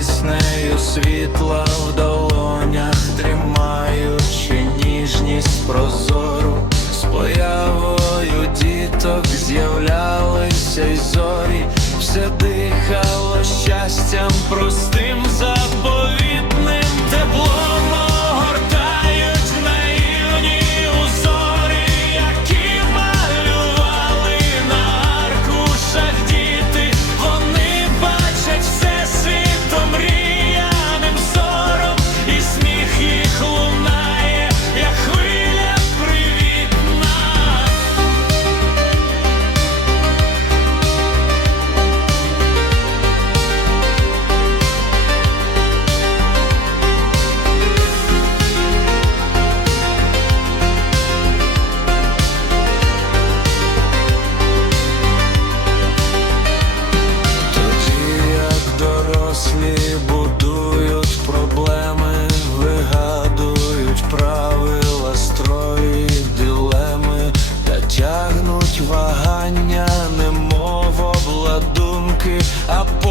піснею світла в долонях, тримаючи ніжність прозору, з появою діток з'являлися й зорі, все дихало щастям простим. Apoio. a